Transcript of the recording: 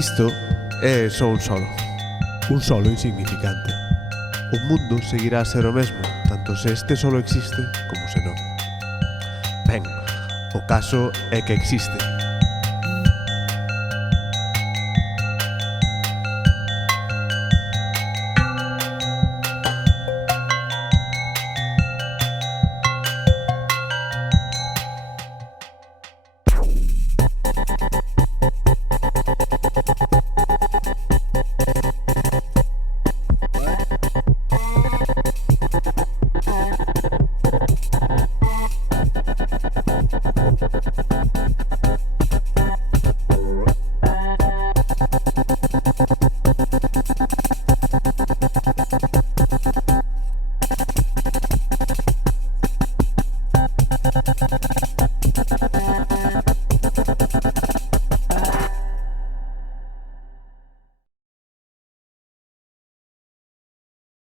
Isto é só un solo. Un solo insignificante. O mundo seguirá a ser o mesmo, tanto se este solo existe como se non. Ben, o caso é que existe.